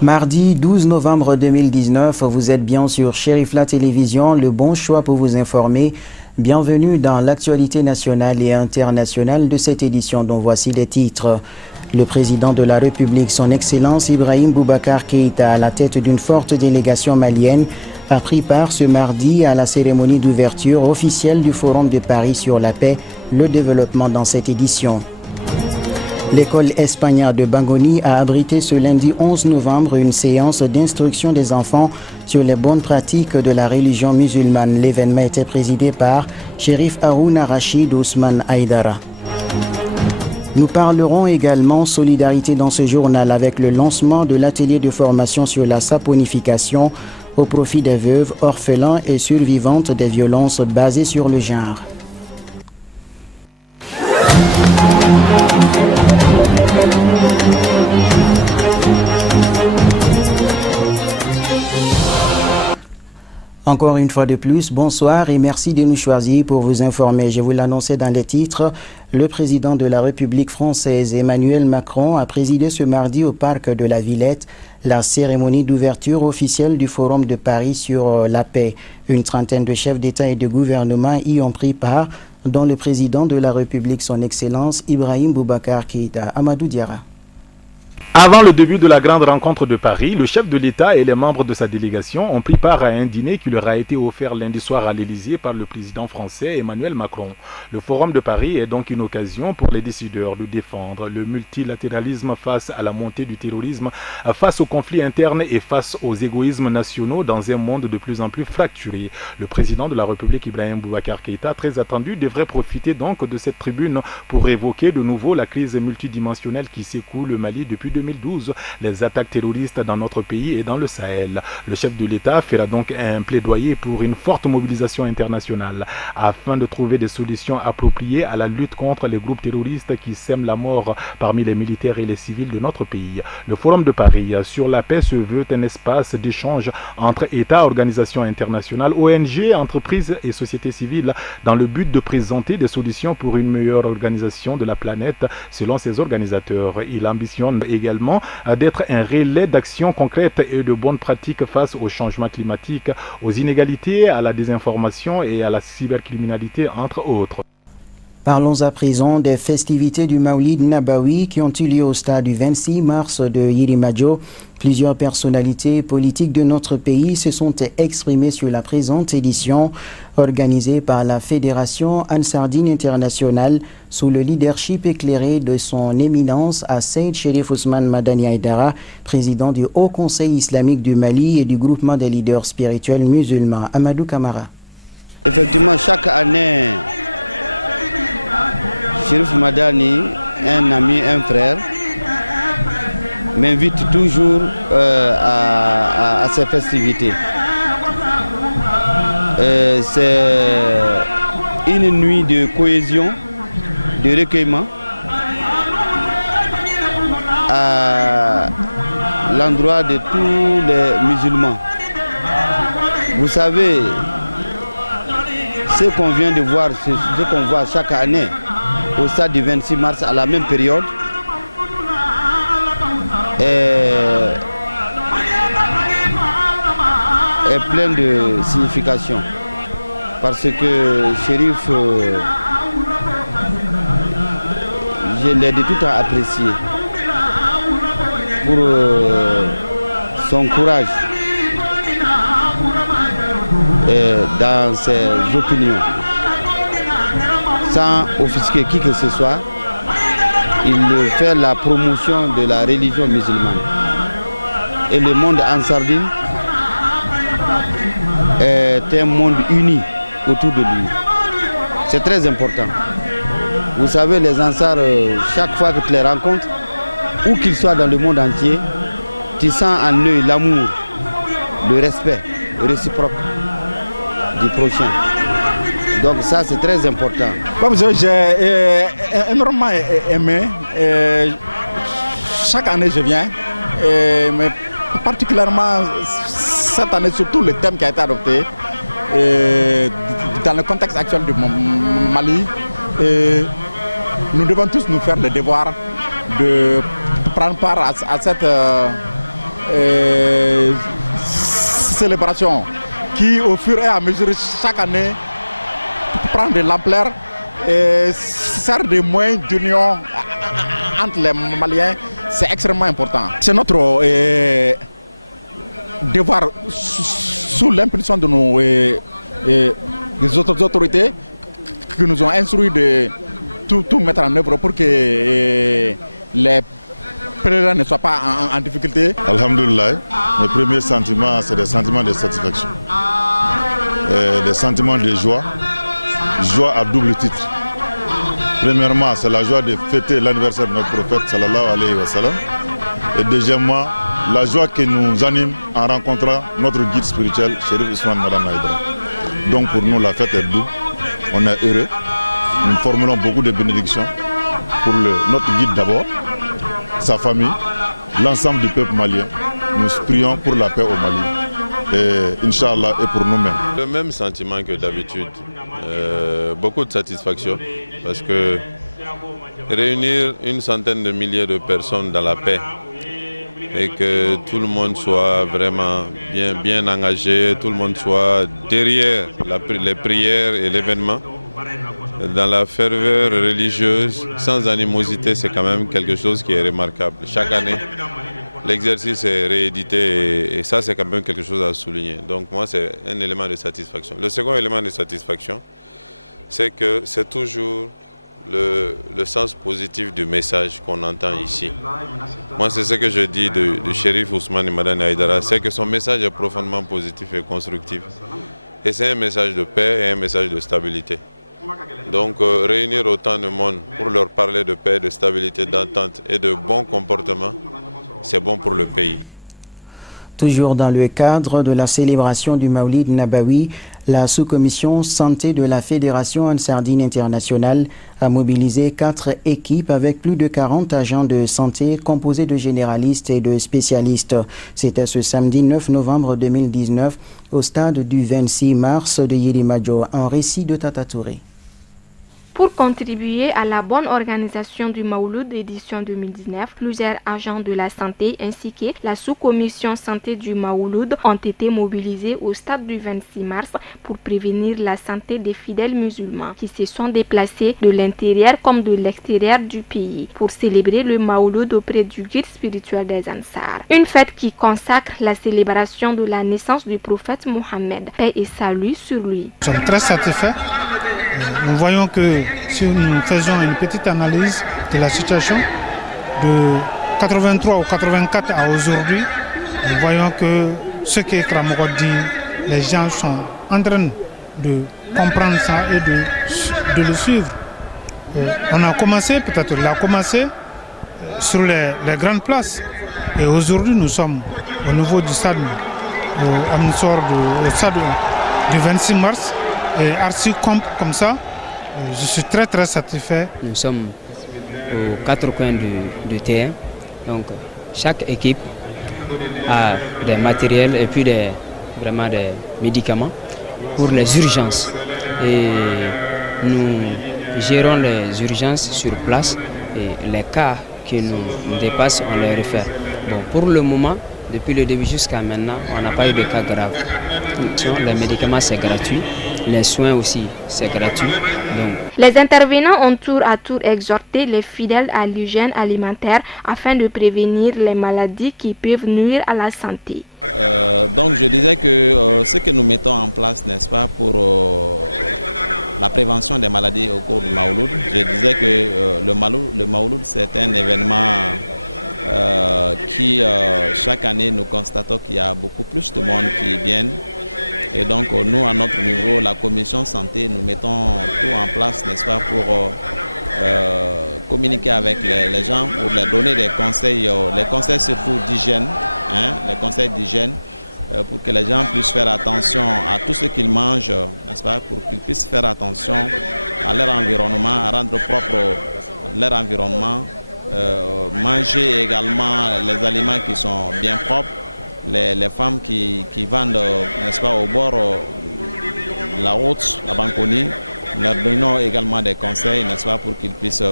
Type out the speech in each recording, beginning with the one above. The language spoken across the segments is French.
Mardi 12 novembre 2019, vous êtes bien sur Chérif La Télévision, le bon choix pour vous informer. Bienvenue dans l'actualité nationale et internationale de cette édition dont voici les titres. Le président de la République, son Excellence Ibrahim Boubacar Keïta, à la tête d'une forte délégation malienne, a pris part ce mardi à la cérémonie d'ouverture officielle du Forum de Paris sur la paix, le développement dans cette édition. L'école Espagna de Bangoni a abrité ce lundi 11 novembre une séance d'instruction des enfants sur les bonnes pratiques de la religion musulmane. L'événement était présidé par Chérif Harouna Rachid Ousmane Haïdara. Nous parlerons également solidarité dans ce journal avec le lancement de l'atelier de formation sur la saponification au profit des veuves, orphelins et survivantes des violences basées sur le genre. Encore une fois de plus, bonsoir et merci de nous choisir pour vous informer. Je vous l'annonçais dans les titres, le président de la République française Emmanuel Macron a présidé ce mardi au parc de la Villette la cérémonie d'ouverture officielle du Forum de Paris sur la paix. Une trentaine de chefs d'État et de gouvernement y ont pris part, dont le président de la République, son Excellence Ibrahim Boubacar Keïta. Amadou Diarra. Avant le début de la grande rencontre de Paris, le chef de l'État et les membres de sa délégation ont pris part à un dîner qui leur a été offert lundi soir à l'Élysée par le président français Emmanuel Macron. Le Forum de Paris est donc une occasion pour les décideurs de défendre le multilatéralisme face à la montée du terrorisme, face aux conflits internes et face aux égoïsmes nationaux dans un monde de plus en plus fracturé. Le président de la République Ibrahim Boubacar Keïta, très attendu, devrait profiter donc de cette tribune pour évoquer de nouveau la crise multidimensionnelle qui secoue le Mali depuis 2012, les attaques terroristes dans notre pays et dans le Sahel. Le chef de l'État fera donc un plaidoyer pour une forte mobilisation internationale afin de trouver des solutions appropriées à la lutte contre les groupes terroristes qui sèment la mort parmi les militaires et les civils de notre pays. Le Forum de Paris sur la paix se veut un espace d'échange entre États, organisations internationales, ONG, entreprises et sociétés civiles dans le but de présenter des solutions pour une meilleure organisation de la planète selon ses organisateurs. Il ambitionne également d'être un relais d'action concrète et de bonnes pratiques face au changement climatique, aux inégalités, à la désinformation et à la cybercriminalité, entre autres. Parlons à présent des festivités du Maulid Nabawi qui ont eu lieu au stade du 26 mars de Yirimadio. Plusieurs personnalités politiques de notre pays se sont exprimées sur la présente édition organisée par la Fédération Ansardine Internationale sous le leadership éclairé de son éminence Saïd Chérif Ousmane Madani Haïdara, président du Haut Conseil islamique du Mali et du groupement des leaders spirituels musulmans. Amadou Kamara. Effectivement, chaque année, Chérif Madani, un ami, un frère, m'invite toujours à ces festivités. C'est une nuit de cohésion, de recueillement à l'endroit de tous les musulmans. Vous savez, ce qu'on vient de voir, ce qu'on voit chaque année au stade du 26 mars à la même période, est plein de signification. Parce que Chérif, je l'ai de tout temps apprécié pour son courage dans ses opinions. Sans offusquer qui que ce soit, il fait la promotion de la religion musulmane. Et le monde ansardine est un monde uni autour de lui. C'est très important. Vous savez, les Ansars, chaque fois que tu les rencontres, où qu'ils soient dans le monde entier, tu sens en eux l'amour, le respect réciproque du prochain. Donc ça, c'est très important. Comme j'ai énormément aimé, chaque année je viens, mais particulièrement cette année, surtout le thème qui a été adopté, dans le contexte actuel du Mali, nous devons tous nous faire le devoir de prendre part à cette célébration qui, au fur et à mesure, chaque année, prend de l'ampleur et sert de moyen d'union entre les Maliens. C'est extrêmement important. C'est notre devoir, sous l'impulsion de nos des autorités qui nous ont instruits de tout mettre en œuvre pour que les pèlerins ne soient pas en difficulté. Alhamdulillah, mes premiers sentiments, c'est des sentiments de satisfaction, des sentiments de joie à double titre. Premièrement, c'est la joie de fêter l'anniversaire de notre prophète sallallahu alayhi wa sallam. Et deuxièmement, la joie qui nous anime en rencontrant notre guide spirituel, Chérif Ousmane Madane Aïdara. Donc pour nous, la fête est douce, on est heureux. Nous formulons beaucoup de bénédictions pour notre guide d'abord, sa famille, l'ensemble du peuple malien. Nous prions pour la paix au Mali, et Inch'Allah, et pour nous-mêmes. Le même sentiment que d'habitude, beaucoup de satisfaction, parce que réunir une centaine de milliers de personnes dans la paix, et que tout le monde soit vraiment bien engagé, tout le monde soit derrière les prières et l'événement, dans la ferveur religieuse, sans animosité, c'est quand même quelque chose qui est remarquable. Chaque année, l'exercice est réédité et ça, c'est quand même quelque chose à souligner. Donc moi, c'est un élément de satisfaction. Le second élément de satisfaction, c'est que c'est toujours le sens positif du message qu'on entend ici. Moi, c'est ce que je dis du Chérif Ousmane Madane Aïdara, c'est que son message est profondément positif et constructif. Et c'est un message de paix et un message de stabilité. Donc, réunir autant de monde pour leur parler de paix, de stabilité, d'entente et de bon comportement, c'est bon pour le pays. Toujours dans le cadre de la célébration du Maulid Nabawi, la sous-commission santé de la Fédération Ansardine Internationale a mobilisé 4 équipes avec plus de 40 agents de santé composés de généralistes et de spécialistes. C'était ce samedi 9 novembre 2019 au stade du 26 mars de Yirimajo, un récit de Tata Touré. Pour contribuer à la bonne organisation du Mauloud édition 2019, plusieurs agents de la santé ainsi que la sous-commission santé du Mauloud ont été mobilisés au stade du 26 mars pour prévenir la santé des fidèles musulmans qui se sont déplacés de l'intérieur comme de l'extérieur du pays pour célébrer le Mauloud auprès du guide spirituel des Ansar. Une fête qui consacre la célébration de la naissance du prophète Mohammed, paix et salut sur lui. Nous sommes très satisfaits. Nous voyons que si nous faisons une petite analyse de la situation de 83 ou 84 à aujourd'hui, nous voyons que ce qu'Ikram dit, les gens sont en train de comprendre ça et de le suivre. On a commencé, peut-être il a commencé sur les grandes places. Et aujourd'hui, nous sommes au niveau du stade, au stade du 26 mars. Et Arsi comme ça, je suis très très satisfait. Nous sommes aux 4 coins du terrain, donc chaque équipe a des matériels et puis vraiment des médicaments pour les urgences. Et nous gérons les urgences sur place et les cas qui nous dépassent, on les réfère. Bon, pour le moment, depuis le début jusqu'à maintenant, on n'a pas eu de cas graves. Les médicaments, c'est gratuit. Les soins aussi, c'est gratuit. Donc. Les intervenants ont tour à tour exhorté les fidèles à l'hygiène alimentaire afin de prévenir les maladies qui peuvent nuire à la santé. Donc je disais que ce que nous mettons en place, n'est-ce pas, pour la prévention des maladies au cours du Mauloud, je disais que le Mauloud c'est un événement qui chaque année nous constatons qu'il y a beaucoup plus de monde qui viennent. Et donc nous, à notre niveau, la commission santé, nous mettons tout en place, n'est-ce pas, pour communiquer avec les gens, pour leur donner des conseils, les conseils surtout d'hygiène, les conseils d'hygiène, pour que les gens puissent faire attention à tout ce qu'ils mangent, n'est-ce pas, pour qu'ils puissent faire attention à leur environnement, à rendre propre leur environnement, manger également les aliments qui sont bien propres. Les femmes qui vendent, n'est-ce pas, au bord la route, la Banconie. Nous leur donnons également des conseils, n'est-ce pas, pour qu'ils puissent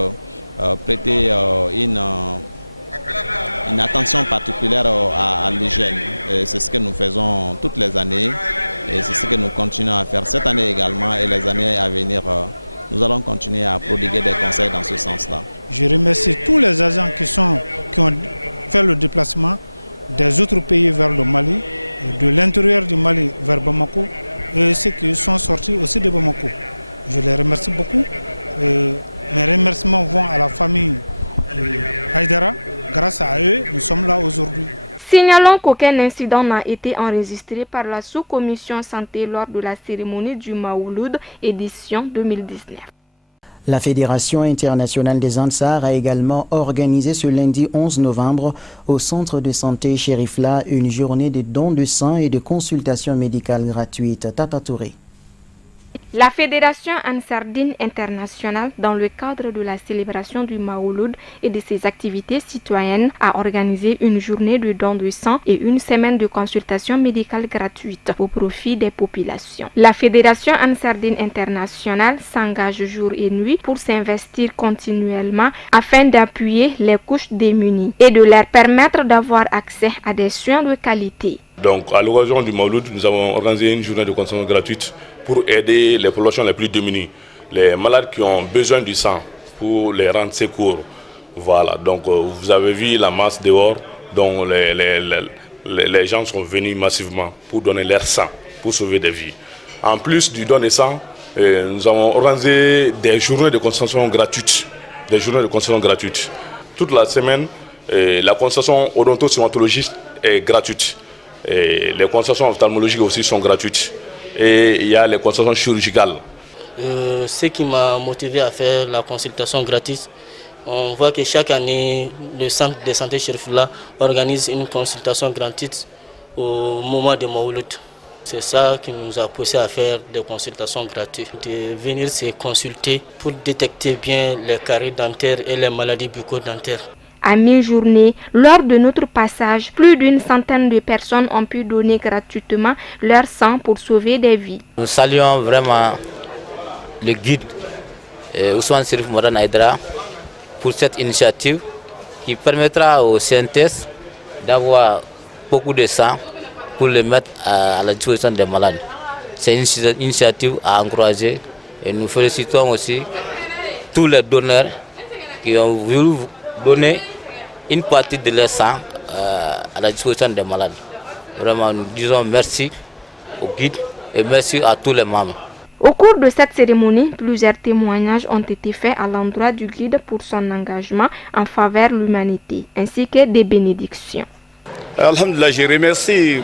prêter une attention particulière à l'hygiène. C'est ce que nous faisons toutes les années et c'est ce que nous continuons à faire cette année également et les années à venir. Nous allons continuer à prodiguer des conseils dans ce sens-là. Je remercie tous les agents qui ont fait le déplacement des autres pays vers le Mali, de l'intérieur du Mali vers Bamako et ceux qui sont sortis aussi de Bamako. Je les remercie beaucoup. Mes remerciements vont à la famille Haïdara. Grâce à eux, nous sommes là aujourd'hui. Signalons qu'aucun incident n'a été enregistré par la sous-commission santé lors de la cérémonie du Maouloud édition 2019. La Fédération internationale des Ansars a également organisé ce lundi 11 novembre au centre de santé Cherifla une journée de dons de sang et de consultation médicale gratuite. Tata Touré. La Fédération Ansardine internationale, dans le cadre de la célébration du Maouloud et de ses activités citoyennes, a organisé une journée de dons de sang et une semaine de consultation médicale gratuite au profit des populations. La Fédération Ansardine internationale s'engage jour et nuit pour s'investir continuellement afin d'appuyer les couches démunies et de leur permettre d'avoir accès à des soins de qualité. Donc, à l'occasion du Maouloud, nous avons organisé une journée de consultation gratuite pour aider les populations les plus démunies, les malades qui ont besoin du sang pour les rendre secours. Voilà, donc vous avez vu la masse dehors, dont les gens sont venus massivement pour donner leur sang, pour sauver des vies. En plus du don de sang, nous avons organisé des journées de consultation gratuites. Toute la semaine, la consultation odonto-stomatologiste est gratuite. Et les consultations ophtalmologiques aussi sont gratuites. Et il y a les consultations chirurgicales. Ce qui m'a motivé à faire la consultation gratuite, on voit que chaque année, le centre de santé Cherifla organise une consultation gratuite au moment de Maouloud. C'est ça qui nous a poussé à faire des consultations gratuites, de venir se consulter pour détecter bien les caries dentaires et les maladies bucco-dentaires. À mi-journée, lors de notre passage, plus d'une centaine de personnes ont pu donner gratuitement leur sang pour sauver des vies. Nous saluons vraiment le guide Ousmane Serif Moran Haïdara pour cette initiative qui permettra aux CNTS d'avoir beaucoup de sang pour le mettre à la disposition des malades. C'est une initiative à encourager et nous félicitons aussi tous les donneurs qui ont voulu donner une partie de leur sang à la disposition des malades. Vraiment, nous disons merci au guide et merci à tous les membres. Au cours de cette cérémonie, plusieurs témoignages ont été faits à l'endroit du guide pour son engagement en faveur de l'humanité, ainsi que des bénédictions. Alhamdulillah, je remercie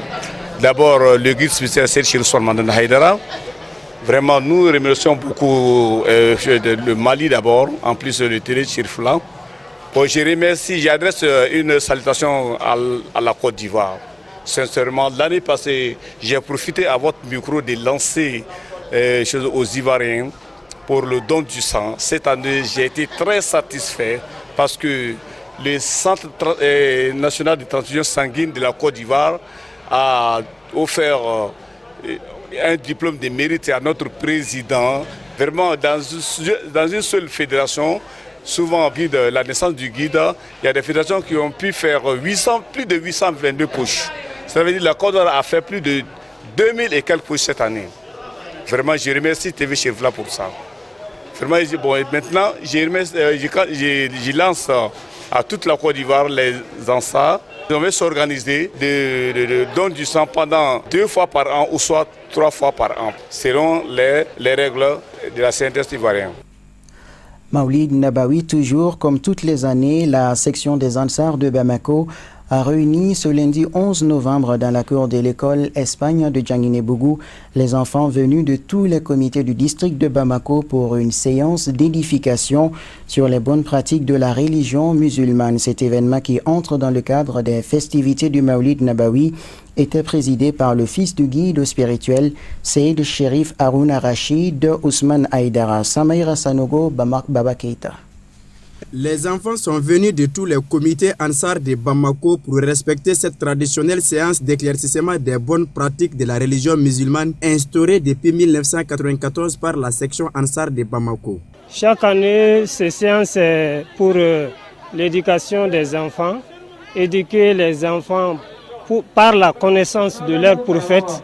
d'abord le guide spécial Cheikh Ousmane Haïdara. Vraiment, nous remercions beaucoup le Mali d'abord, en plus de Télé Cherifla. Bon, je remercie, j'adresse une salutation à la Côte d'Ivoire. Sincèrement, l'année passée, j'ai profité à votre micro de lancer aux Ivoiriens pour le don du sang. Cette année, j'ai été très satisfait parce que le Centre national de transfusion sanguine de la Côte d'Ivoire a offert un diplôme de mérite à notre président. Vraiment, dans une seule fédération, souvent, de la naissance du guide, il y a des fédérations qui ont pu faire plus de 822 poches. Ça veut dire que la Côte d'Ivoire a fait plus de 2000 et quelques poches cette année. Vraiment, je remercie TV Cherifla pour ça. Vraiment, bon, maintenant, je lance à toute la Côte d'Ivoire les Ansars. On va s'organiser de don du sang pendant 2 fois par an ou soit 3 fois par an, selon les règles de la CNTS ivoirienne. Maouloud Nabawi, toujours comme toutes les années, la section des Ansars de Bamako a réuni ce lundi 11 novembre dans la cour de l'école Espagne de Djanguiné-Bougou les enfants venus de tous les comités du district de Bamako pour une séance d'édification sur les bonnes pratiques de la religion musulmane. Cet événement qui entre dans le cadre des festivités du Maouloud Nabawi était présidé par le fils du guide spirituel Seyd Cherif Harouna Rachid Ousmane Haïdara. Samaïra Sanogo Baba Keita. Les enfants sont venus de tous les comités Ansar de Bamako pour respecter cette traditionnelle séance d'éclaircissement des bonnes pratiques de la religion musulmane instaurée depuis 1994 par la section Ansar de Bamako. Chaque année, ces séances sont pour l'éducation des enfants, éduquer les enfants par la connaissance de leur prophète,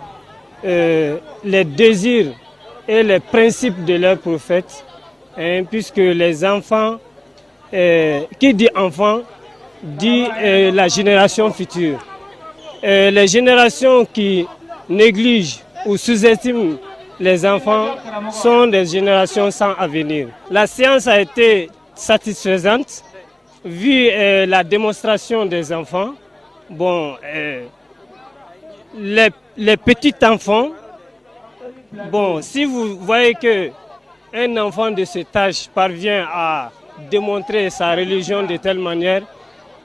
les désirs et les principes de leur prophète, puisque les enfants, qui dit enfant, dit la génération future. Les générations qui négligent ou sous-estiment les enfants sont des générations sans avenir. La séance a été satisfaisante, vu la démonstration des enfants. Bon, les petits enfants, bon, si vous voyez qu'un enfant de cet âge parvient à démontrer sa religion de telle manière,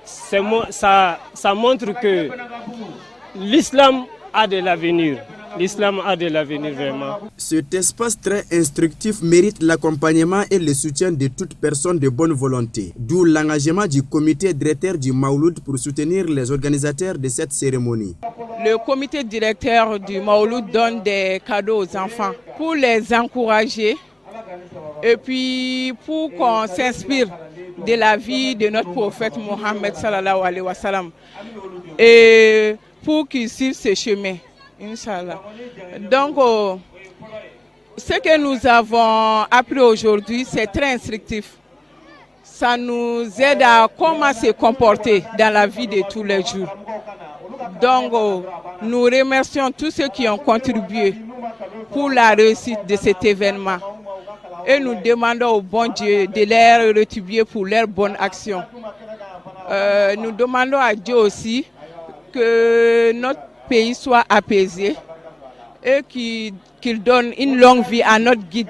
ça montre que l'islam a de l'avenir. L'islam a de l'avenir vraiment. Cet espace très instructif mérite l'accompagnement et le soutien de toute personne de bonne volonté. D'où l'engagement du comité directeur du Maouloud pour soutenir les organisateurs de cette cérémonie. Le comité directeur du Maouloud donne des cadeaux aux enfants pour les encourager et puis pour qu'on s'inspire de la vie de notre prophète Mohammed sallallahu alayhi wa sallam et pour qu'ils suivent ce chemin. Inch'Allah. Donc, ce que nous avons appris aujourd'hui, c'est très instructif. Ça nous aide à comment se comporter dans la vie de tous les jours. Donc, nous remercions tous ceux qui ont contribué pour la réussite de cet événement. Et nous demandons au bon Dieu de les rétribuer pour leur bonne action. Nous demandons à Dieu aussi que notre pays soit apaisé et qu'il donne une longue vie à notre guide.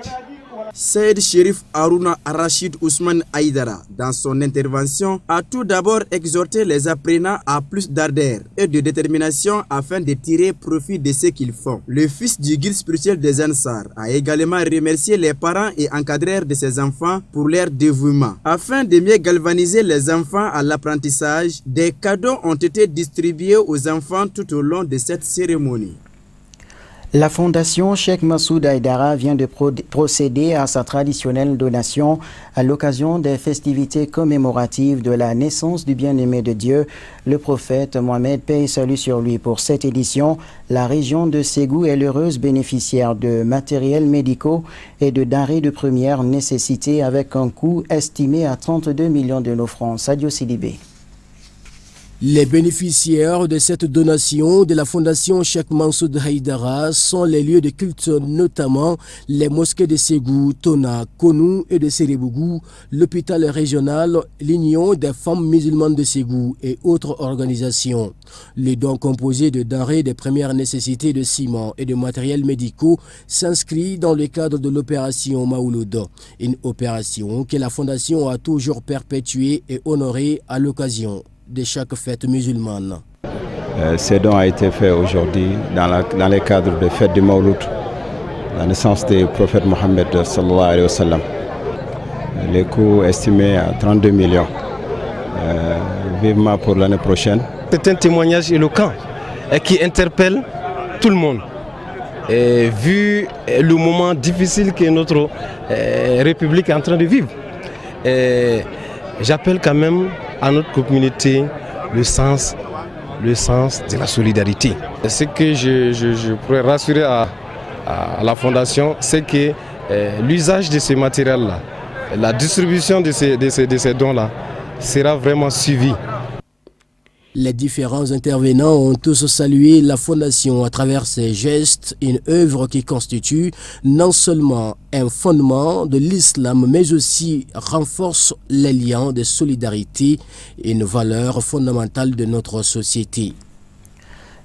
Saïd Chérif Harouna Rachid Ousmane Aïdara, dans son intervention, a tout d'abord exhorté les apprenants à plus d'ardeur et de détermination afin de tirer profit de ce qu'ils font. Le fils du guide spirituel des Ansar a également remercié les parents et encadreurs de ses enfants pour leur dévouement. Afin de mieux galvaniser les enfants à l'apprentissage, des cadeaux ont été distribués aux enfants tout au long de cette cérémonie. La fondation Cheikh Massoud Haïdara vient de procéder à sa traditionnelle donation à l'occasion des festivités commémoratives de la naissance du bien-aimé de Dieu, le prophète Mohammed, paix et salut sur lui. Pour cette édition, la région de Ségou est l'heureuse bénéficiaire de matériels médicaux et de denrées de première nécessité avec un coût estimé à 32 millions de nos francs. Sadio Sidibé. Les bénéficiaires de cette donation de la fondation Cheikh Massoud Haïdara sont les lieux de culte, notamment les mosquées de Ségou, Tona, Konou et de Sérebougou, l'hôpital régional, l'Union des femmes musulmanes de Ségou et autres organisations. Les dons composés de denrées de première nécessité de ciment et de matériels médicaux s'inscrivent dans le cadre de l'opération Maouloud, une opération que la fondation a toujours perpétuée et honorée à l'occasion de chaque fête musulmane. Ces dons a été fait aujourd'hui dans le cadre de fête du Mawlud, la naissance du prophète Mohammed sallallahu alayhi wa sallam. Les coûts estimés à 32 millions. Vivement pour l'année prochaine. C'est un témoignage éloquent et qui interpelle tout le monde. Et vu le moment difficile que notre République est en train de vivre, j'appelle quand même à notre communauté le sens de la solidarité. Ce que je pourrais rassurer à la fondation, c'est que l'usage de ces matériels-là, la distribution de ces dons-là sera vraiment suivie. Les différents intervenants ont tous salué la fondation à travers ces gestes, une œuvre qui constitue non seulement un fondement de l'islam, mais aussi renforce les liens de solidarité et une valeur fondamentale de notre société.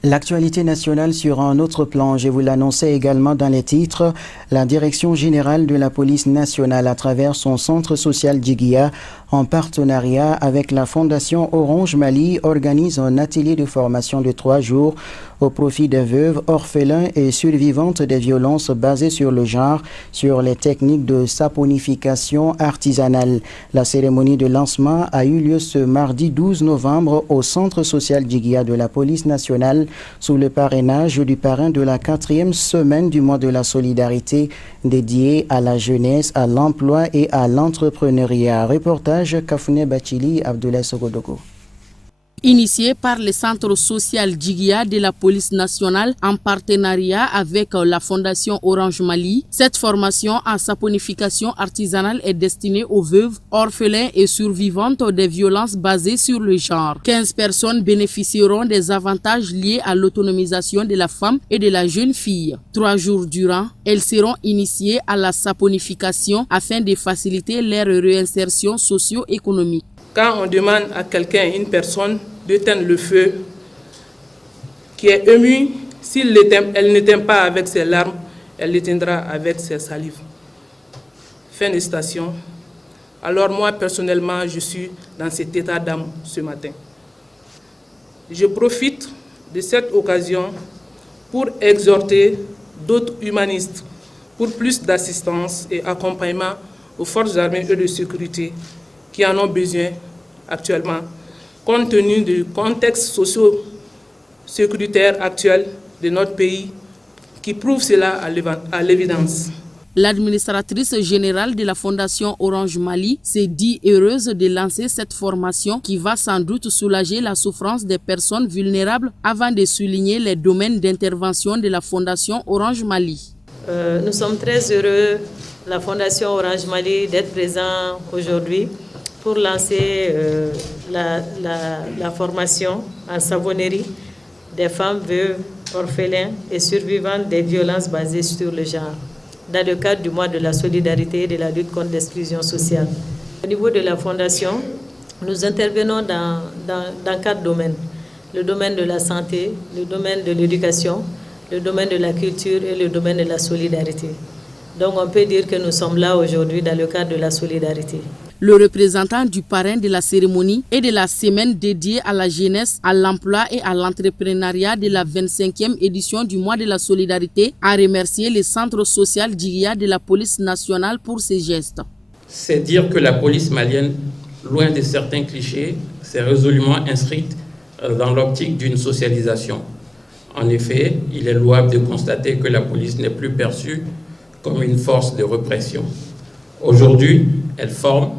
L'actualité nationale sur un autre plan, je vous l'annonçais également dans les titres, la Direction générale de la police nationale à travers son centre social Djiguia, en partenariat avec la Fondation Orange Mali, organise un atelier de formation de 3 jours au profit des veuves, orphelins et survivantes des violences basées sur le genre, sur les techniques de saponification artisanale. La cérémonie de lancement a eu lieu ce mardi 12 novembre au centre social Djiguia de la police nationale sous le parrainage du parrain de la 4e semaine du mois de la solidarité dédiée à la jeunesse, à l'emploi et à l'entrepreneuriat. Reportage Kafouné Bachili, Abdoulaye Sogodogo. Initié par le centre social Djiguia de la police nationale en partenariat avec la Fondation Orange Mali, cette formation en saponification artisanale est destinée aux veuves, orphelins et survivantes des violences basées sur le genre. 15 personnes bénéficieront des avantages liés à l'autonomisation de la femme et de la jeune fille. 3 jours durant, elles seront initiées à la saponification afin de faciliter leur réinsertion socio-économique. Quand on demande à quelqu'un, une personne, d'éteindre le feu qui est ému, elle n'éteint pas avec ses larmes, elle l'éteindra avec ses salives. Fin de citation. Alors moi, personnellement, je suis dans cet état d'âme ce matin. Je profite de cette occasion pour exhorter d'autres humanistes pour plus d'assistance et accompagnement aux forces armées et de sécurité qui en ont besoin actuellement, compte tenu du contexte socio-sécuritaire actuel de notre pays qui prouve cela à l'évidence. L'administratrice générale de la Fondation Orange Mali s'est dit heureuse de lancer cette formation qui va sans doute soulager la souffrance des personnes vulnérables avant de souligner les domaines d'intervention de la Fondation Orange Mali. Nous sommes très heureux, la Fondation Orange Mali, d'être présent aujourd'hui pour lancer la formation en savonnerie des femmes veuves, orphelins et survivantes des violences basées sur le genre, dans le cadre du mois de la solidarité et de la lutte contre l'exclusion sociale. Au niveau de la Fondation, nous intervenons dans 4 domaines. Le domaine de la santé, le domaine de l'éducation, le domaine de la culture et le domaine de la solidarité. Donc on peut dire que nous sommes là aujourd'hui dans le cadre de la solidarité. Le représentant du parrain de la cérémonie et de la semaine dédiée à la jeunesse, à l'emploi et à l'entrepreneuriat de la 25e édition du mois de la solidarité a remercié le centre social Djiguia de la police nationale pour ses gestes. C'est dire que la police malienne, loin de certains clichés, s'est résolument inscrite dans l'optique d'une socialisation. En effet, il est louable de constater que la police n'est plus perçue comme une force de répression. Aujourd'hui, elle forme,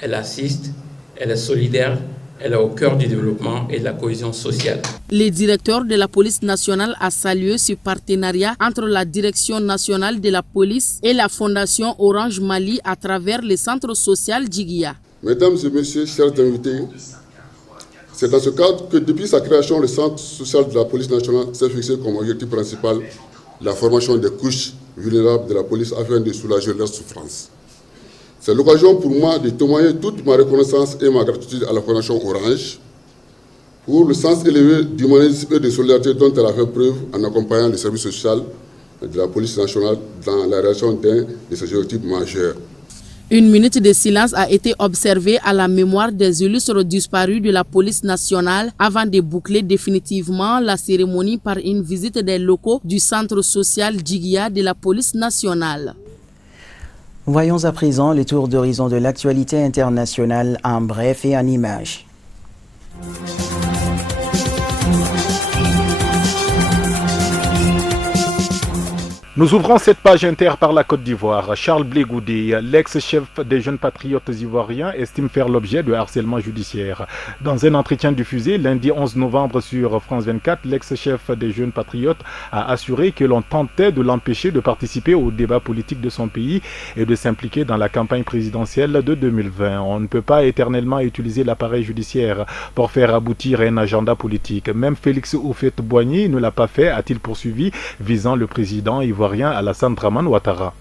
elle assiste, elle est solidaire, elle est au cœur du développement et de la cohésion sociale. Le directeur de la police nationale a salué ce partenariat entre la direction nationale de la police et la Fondation Orange Mali à travers le centre social Djiguia. Mesdames et messieurs, chers invités, c'est dans ce cadre que depuis sa création, le centre social de la police nationale s'est fixé comme objectif principal la formation des couches vulnérables de la police afin de soulager leurs souffrances. C'est l'occasion pour moi de témoigner toute ma reconnaissance et ma gratitude à la Fondation Orange pour le sens élevé d'humanisme et de solidarité dont elle a fait preuve en accompagnant les services sociaux de la police nationale dans la réalisation d'un de ses objectifs majeurs. Une minute de silence a été observée à la mémoire des illustres disparus de la police nationale avant de boucler définitivement la cérémonie par une visite des locaux du centre social Djiguia de la police nationale. Voyons à présent le tour d'horizon de l'actualité internationale en bref et en images. Nous ouvrons cette page inter par la Côte d'Ivoire. Charles Blé Goudé, l'ex-chef des jeunes patriotes ivoiriens, estime faire l'objet de harcèlement judiciaire. Dans un entretien diffusé lundi 11 novembre sur France 24, l'ex-chef des jeunes patriotes a assuré que l'on tentait de l'empêcher de participer au débat politique de son pays et de s'impliquer dans la campagne présidentielle de 2020. On ne peut pas éternellement utiliser l'appareil judiciaire pour faire aboutir un agenda politique. Même Félix Houphouët-Boigny ne l'a pas fait, a-t-il poursuivi, visant le président ivoirien Alassane Dramane Ouattara.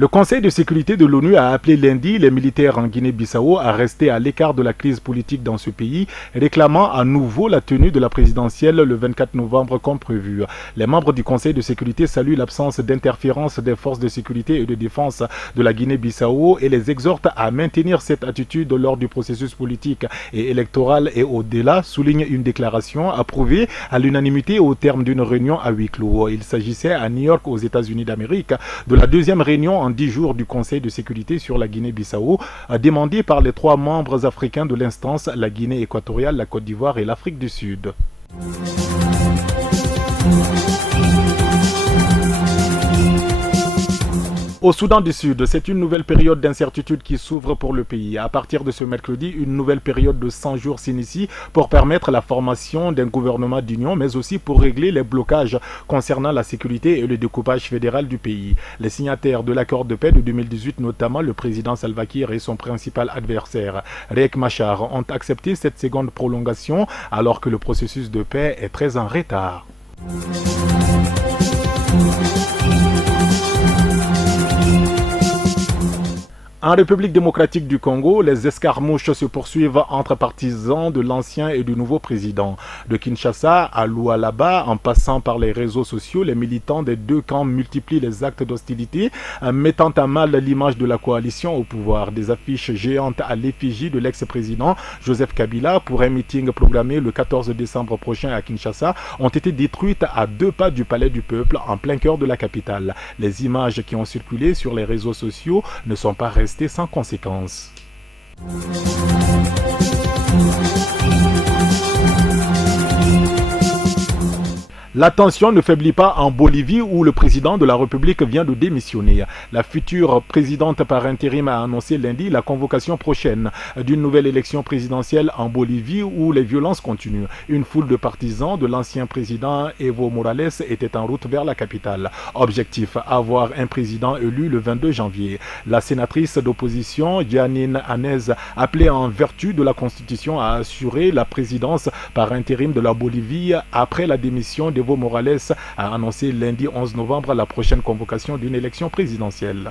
Le Conseil de sécurité de l'ONU a appelé lundi les militaires en Guinée-Bissau à rester à l'écart de la crise politique dans ce pays, réclamant à nouveau la tenue de la présidentielle le 24 novembre comme prévu. Les membres du Conseil de sécurité saluent l'absence d'interférence des forces de sécurité et de défense de la Guinée-Bissau et les exhortent à maintenir cette attitude lors du processus politique et électoral et au-delà, souligne une déclaration approuvée à l'unanimité au terme d'une réunion à huis clos. Il s'agissait à New York aux États-Unis d'Amérique de la deuxième réunion en 10 jours du Conseil de sécurité sur la Guinée-Bissau, demandé par les 3 membres africains de l'instance, la Guinée équatoriale, la Côte d'Ivoire et l'Afrique du Sud. Au Soudan du Sud, c'est une nouvelle période d'incertitude qui s'ouvre pour le pays. À partir de ce mercredi, une nouvelle période de 100 jours s'initie pour permettre la formation d'un gouvernement d'union, mais aussi pour régler les blocages concernant la sécurité et le découpage fédéral du pays. Les signataires de l'accord de paix de 2018, notamment le président Salva Kiir et son principal adversaire, Riek Machar, ont accepté cette seconde prolongation alors que le processus de paix est très en retard. En République démocratique du Congo, les escarmouches se poursuivent entre partisans de l'ancien et du nouveau président. De Kinshasa à Lualaba, en passant par les réseaux sociaux, les militants des 2 camps multiplient les actes d'hostilité, mettant à mal l'image de la coalition au pouvoir. Des affiches géantes à l'effigie de l'ex-président Joseph Kabila pour un meeting programmé le 14 décembre prochain à Kinshasa ont été détruites à 2 pas du palais du peuple, en plein cœur de la capitale. Les images qui ont circulé sur les réseaux sociaux ne sont pas restées sans conséquences. La tension ne faiblit pas en Bolivie où le président de la République vient de démissionner. La future présidente par intérim a annoncé lundi la convocation prochaine d'une nouvelle élection présidentielle en Bolivie où les violences continuent. Une foule de partisans de l'ancien président Evo Morales était en route vers la capitale. Objectif, avoir un président élu le 22 janvier. La sénatrice d'opposition, Jeanine Áñez, appelée en vertu de la Constitution à assurer la présidence par intérim de la Bolivie après la démission d'Evo Morales, a annoncé lundi 11 novembre la prochaine convocation d'une élection présidentielle.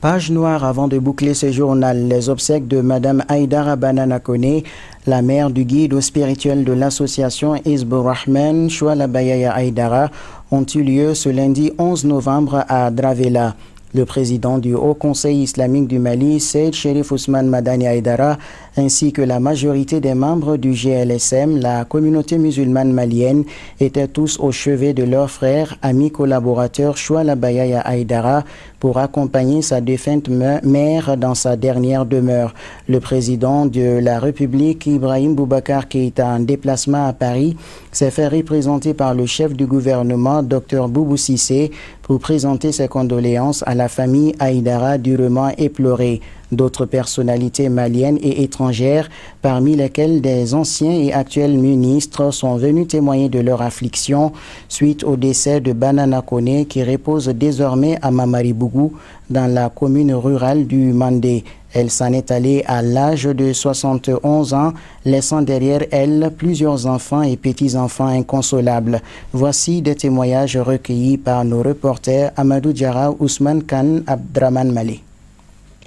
Page noire avant de boucler ce journal. Les obsèques de Madame Aïdara Banana Koné, la mère du guide spirituel de l'association Hizbur Rahman, Chouala Bayaya Aïdara, ont eu lieu ce lundi 11 novembre à Dravela. Le président du Haut Conseil islamique du Mali, Seyd Cherif Ousmane Madani Aïdara, ainsi que la majorité des membres du GLSM, la communauté musulmane malienne, étaient tous au chevet de leur frère, ami collaborateur Chouala Bayaya Aïdara pour accompagner sa défunte mère dans sa dernière demeure. Le président de la République, Ibrahim Boubacar Keïta, en déplacement à Paris, s'est fait représenter par le chef du gouvernement, Dr Boubou Cissé, pour présenter ses condoléances à la famille Aïdara durement éplorée. D'autres personnalités maliennes et étrangères, parmi lesquelles des anciens et actuels ministres, sont venus témoigner de leur affliction suite au décès de Banana Koné qui repose désormais à Mamaribougou dans la commune rurale du Mandé. Elle s'en est allée à l'âge de 71 ans, laissant derrière elle plusieurs enfants et petits-enfants inconsolables. Voici des témoignages recueillis par nos reporters Amadou Diarra, Ousmane Khan, Abdraman Malé.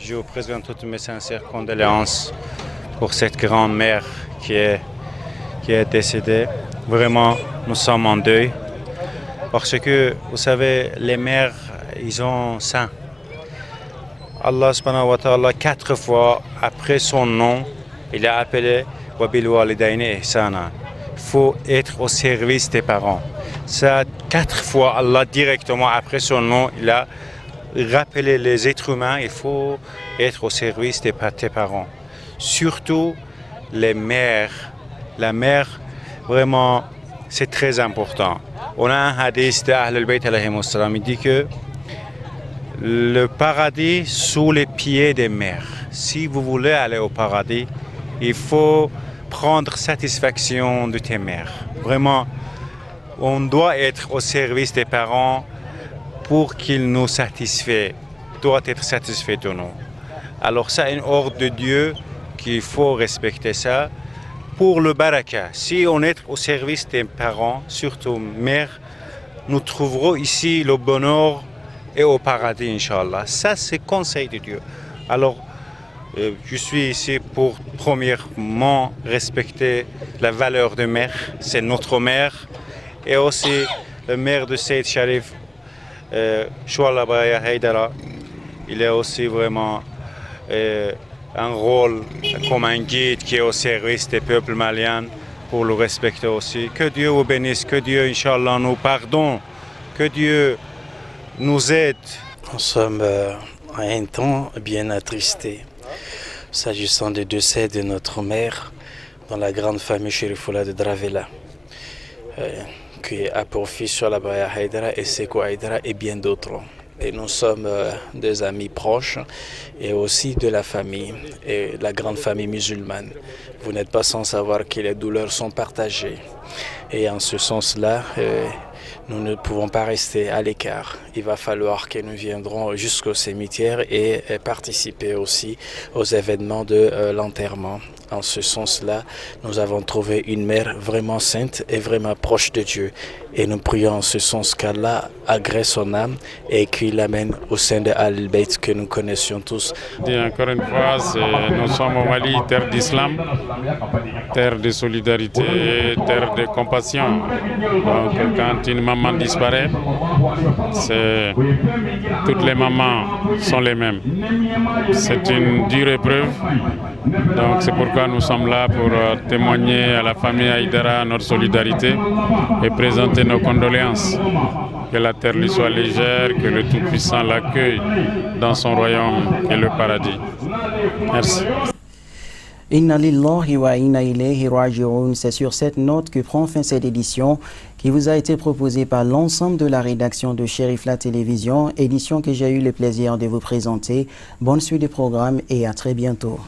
Je vous présente toutes mes sincères condoléances pour cette grand-mère qui est décédée. Vraiment, nous sommes en deuil parce que, vous savez, les mères, ils ont ça. Allah subhanahu wa ta'ala, 4 fois après son nom, il a appelé Wabil Walidayni Ihsana. Il faut être au service des parents. Ça, 4 fois, Allah directement après son nom, il a rappelé les êtres humains, il faut être au service de tes parents. Surtout les mères. La mère, vraiment, c'est très important. On a un hadith d'Ahl al-Bayt alayhimus salam, il dit que le paradis sous les pieds des mères. Si vous voulez aller au paradis, il faut prendre satisfaction de tes mères. Vraiment, on doit être au service des parents pour qu'ils nous satisfassent, doit être satisfait de nous. Alors ça, une ordre de Dieu qu'il faut respecter ça. pour le baraka. Si on est au service des parents, surtout mères, nous trouverons ici le bonheur et au paradis, Inch'Allah. Ça, c'est conseil de Dieu. Alors, je suis ici pour, premièrement, respecter la valeur de mère. C'est notre mère. Et aussi, la mère de Saïd Sharif, Chouala Braya Haïdara. Il est aussi vraiment un rôle comme un guide qui est au service des peuples maliens pour le respecter aussi. Que Dieu vous bénisse, que Dieu, Inch'Allah, nous pardonne, que Dieu nous aide. Nous sommes à un temps bien attristés, s'agissant du décès de notre mère dans la grande famille Chérifoula de Dravella, qui a pour fils Chouala Braya Haïdara et Sékou Haïdara et bien d'autres. Et nous sommes des amis proches et aussi de la famille, et la grande famille musulmane. Vous n'êtes pas sans savoir que les douleurs sont partagées. Et en ce sens-là, nous ne pouvons pas rester à l'écart. Il va falloir que nous viendrons jusqu'au cimetière et participer aussi aux événements de l'enterrement. En ce sens-là, nous avons trouvé une mère vraiment sainte et vraiment proche de Dieu. Et nous prions en ce sens qu'Allah agrée son âme et qu'il l'amène au sein de Al-Bayt que nous connaissions tous. Et encore une fois, nous sommes au Mali, terre d'islam, terre de solidarité, terre de compassion. Donc quand une maman disparaît, toutes les mamans sont les mêmes. C'est une dure épreuve. Donc c'est pourquoi nous sommes là pour témoigner à la famille Haïdara notre solidarité et présenter nos condoléances. Que la terre lui soit légère, que le Tout-Puissant l'accueille dans son royaume et le paradis. Merci. Inna lillahi wa inna ilayhi raji'un. C'est sur cette note que prend fin cette édition qui vous a été proposée par l'ensemble de la rédaction de Chérifla Télévision, édition que j'ai eu le plaisir de vous présenter. Bonne suite du programme et à très bientôt.